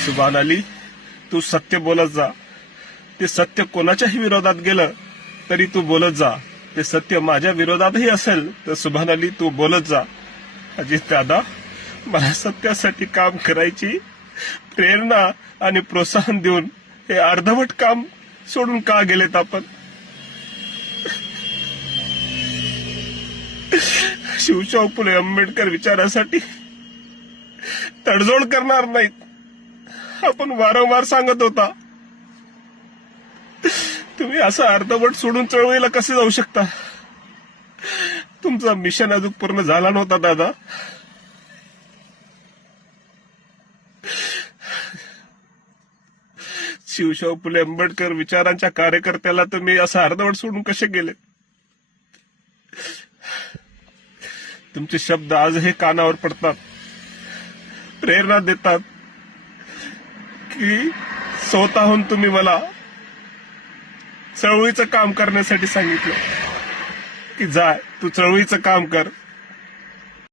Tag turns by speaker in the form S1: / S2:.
S1: सुभान अली तू सत्य बोलत जा. ते सत्य कोणाच्याही विरोधात गेलं तरी तू बोलत जा. ते सत्य माझ्या विरोधातही असेल तर सुभान अली तू बोलत जा. अजित दादा मला सत्यासाठी काम करायची प्रेरणा आणि प्रोत्साहन देऊन हे अर्धवट काम सोडून का गेलेत आपण? शिवशाहू फुले आंबेडकर विचारासाठी तडजोड करणार नाहीत. आपण वारंवार सांगत होता. तुम्ही असं अर्धवट सोडून चळवळीला कसे जाऊ शकता? तुमचा मिशन अजून पूर्ण झाला नव्हता दादा. शिवशाहू फुले आंबेडकर विचारांच्या कार्यकर्त्याला तुम्ही असं अर्धवट सोडून कसे गेले? तुमचे शब्द आजही कानावर पडतात. प्रेरणा देतात. की स्वतःहून तुम्ही मला चळवळीचं काम करण्यासाठी सांगितलं. की जाय तू चळवळीचं काम कर.